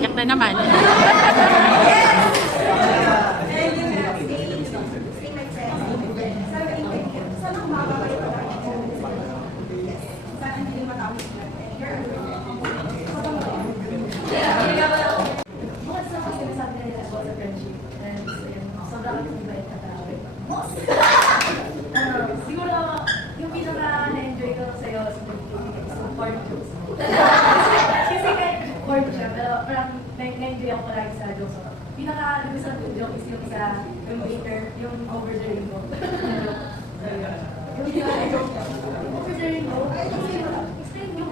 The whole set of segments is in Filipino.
Iyak na naman. Siguro yung pinaka na-enjoy ko sa'yo sa porn jokes. Kasi kahit porn siya, pero parang na-enjoy ako palagi sa jokes. Pinaka-lusan ko joke is yung sa yung waiter, yung over the rainbow. Yung over the rainbow. Explain nyo.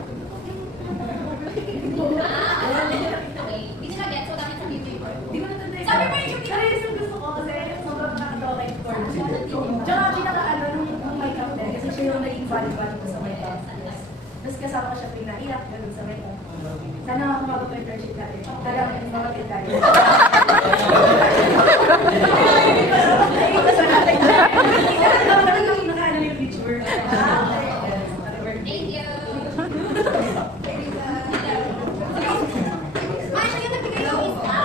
Hindi nila get, so dami sa video. Di ko natanda. Sabi mo yung yung gusto ko kasi sobrang nakatawa kay porn. Tsaka pinaka-ano nung makeup din, kasi siya yung naging body-body ko sa makeup. Tapos kasama ko siya pinaiyak, ganun sa makeup. Sana ako mag-friendship natin. Talagang mga tayo. Nakaano yung picture. Thank you. Ay, siya yung nagbigay ng isla.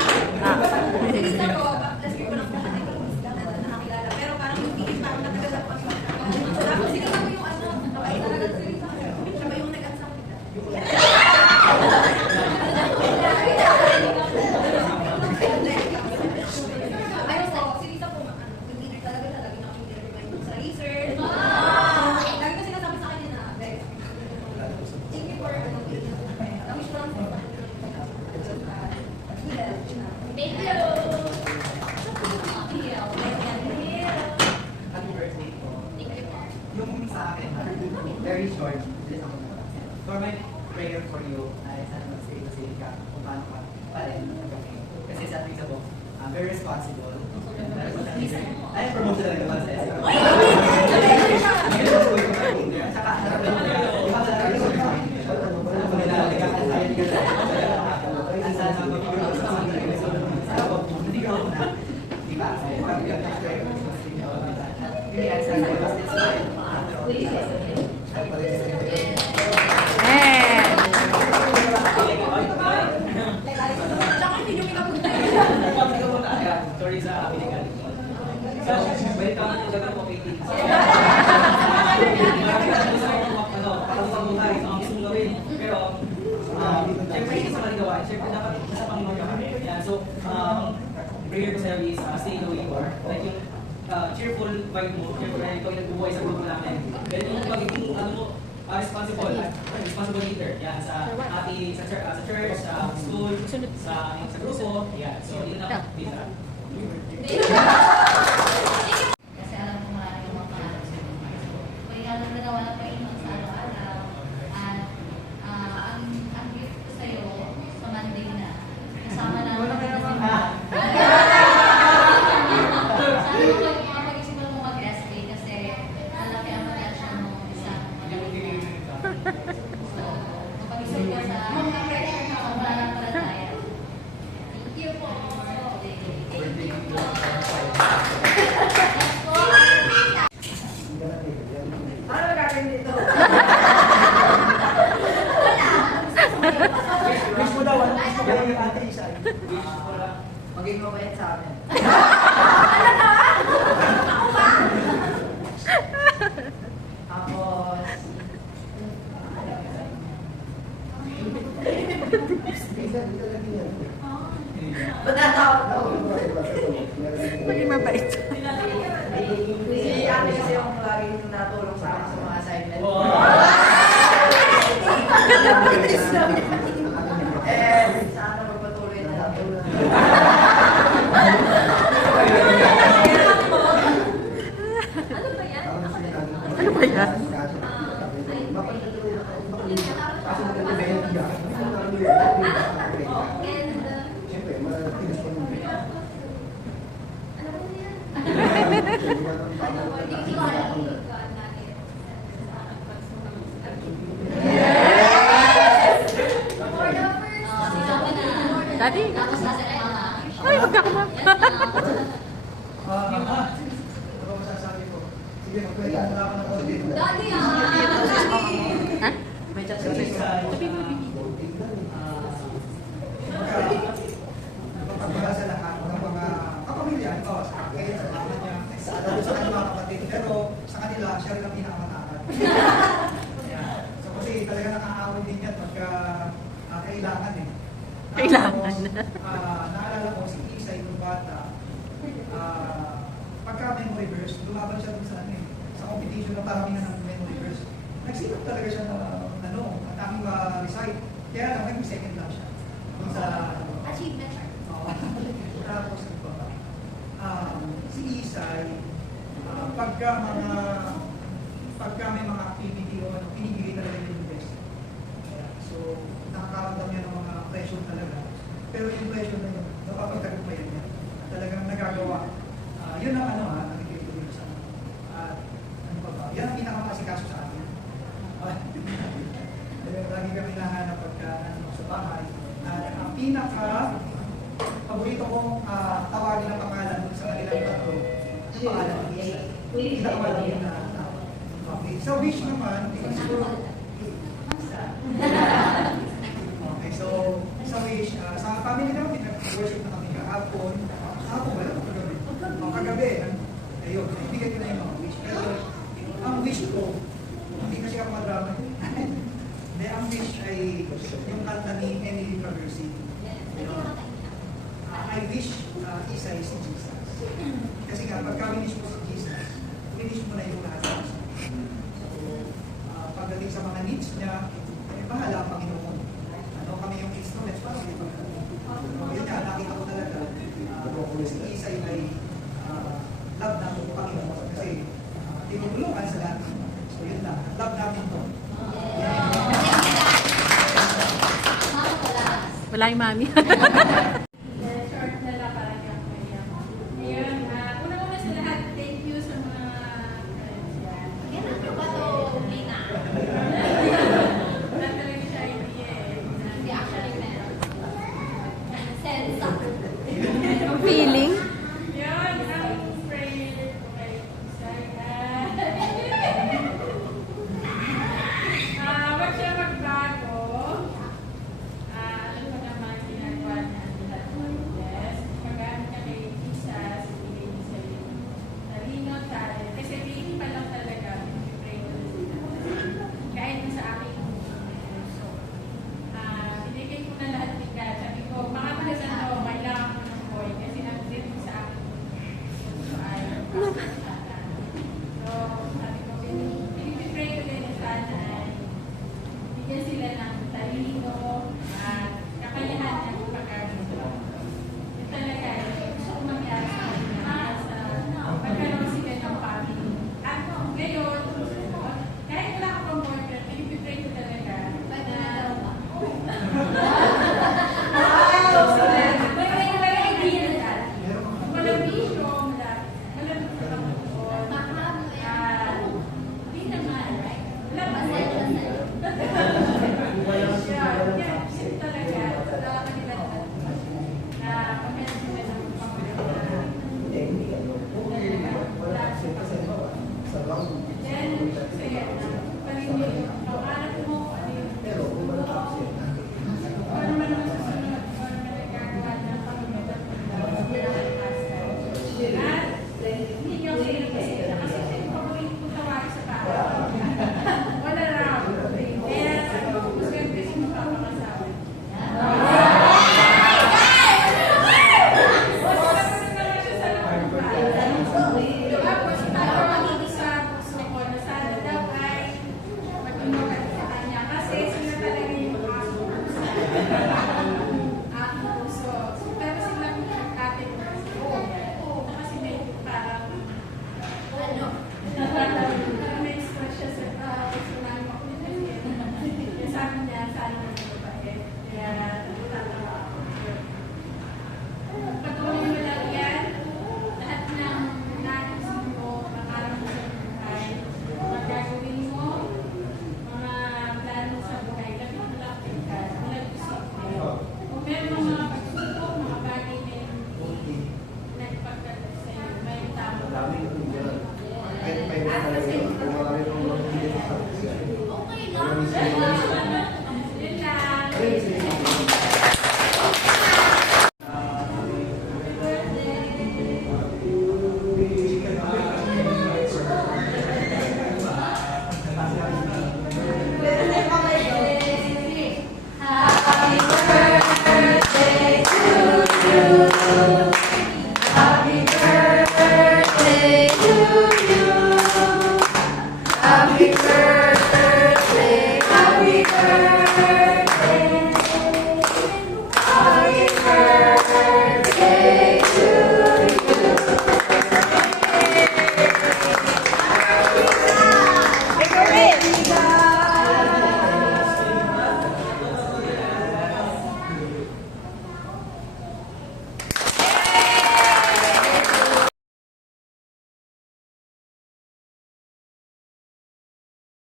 Isla ko, tapos ko lang kung ano yung isla na nakakilala. Pero parang yung tingin pa ako natagal ako pag-makakilala. Tapos sige mo yung ano, napay talaga siya ba yung nag-ansang kita? Ayun po, si Lisa po, yung leader talaga lagi na akong i-remind sa research. Lagi ko sinasabi sa kanya na, thank you for na-wish ko lang po. Thank you! Happy birthday po. Thank you po. Yung sa akin, very short. For my prayer for you, ay sana mag-stay ka kung paano ka pa rin. Kasi sa ating sabok, very responsible. Ay, promote talaga para sa SR. Sorry sa Pilipinas. So, balik ka na dagat mo kay Tita. Parang sa buhay, ang gusto mo gawin. Pero, siyempre hindi sa maligawain. Siyempre dapat sa Panginoon ka kami. So, prayer ko sa'yo is stay the way you are. Like yung cheerful vibe mo. Siyempre, ikaw yung nagbubuhay sa grupo namin. Then yung pagiging, responsible leader. Yan, sa church, sa school, sa grupo. Yan, so yun na Tita. Kasi alam ko marami yung mga pangalan sa inyo. Kaya alam na nawala pa yun sa araw-araw. At ang gift ko sa'yo sa Monday na, kasama na ako na sana mapag-isipan mo mag-SK kasi malaki ang potential mo isang magaling. So, mapag-isip ka sa pananampalataya. Thank you po. Ano gagawin dito? Wish mo daw, yung ate isa. Maging mabait sa amin. Tapos, Ba't natawag ako? Maging mabait. Si Ate kasi yung laging natulong sa akin sa mga assignment. Sana magpatuloy na lang. Ano ba yan? Daddy? Ay, huwag ako na. Ha? May chat Kasi sa Pagpapagala sa lahat ng mga kapamilya, halimbawa sa akin, sa mama niya, sa kanyang mga kapatid, pero sa kanila, siya rin ang pinakamatakad. Yan. So kasi talaga nakakaawin din yan pagka kailangan eh. Kailangan. Tapos, naalala ko, si Isa yung bata, pagka memory verse, lumaban siya dun sa ano eh, sa competition na parang ng memory verse. Nagsikap talaga siya na, ang tanging recite. Kaya lang, nag-second lang siya. Dun sa, Achievement. oo. Tapos, si Isay, pagka may mga activity o ano, pinibigay talaga yung best. So, nakakaramdam niya ng mga pressure talaga. Pero yung pressure na yun, napapagtagumpayan niya. Talagang nagagawa. Yun ang nakikita ko sa at ano pa ba? Yan ang pinakamasikaso sa akin. Lagi kami nahanap pagka sa bahay. Ang paborito kong tawagin ng pangalan sa kanilang tatlo, yung pangalan ng Isa. Pinakamalaki na okay. So, wish naman, because siguro, okay, so, sa wish, sa family namin, pinag-worship na kami kahapon. Kahapon, wala ko kagabi. Kagabi, ayun, ibigay ko na yung mga wish. Pero, ang wish ko, hindi kasi ako madrama. Hindi, ang wish ay yung kanta ni Emily Traversi. I wish Isa is si Jesus. Kasi nga, pagka winish mo si Jesus, winish mo na yung lahat sa Isa. So, pagdating sa mga needs niya, bahala ang Panginoon. Kami yung instruments para sa iba. Yun nga, nakita ko talaga, si Isa ay love namin ng Panginoon. Kasi tinutulungan sa lahat. So, yun lang. Love namin to. Wala yung mami.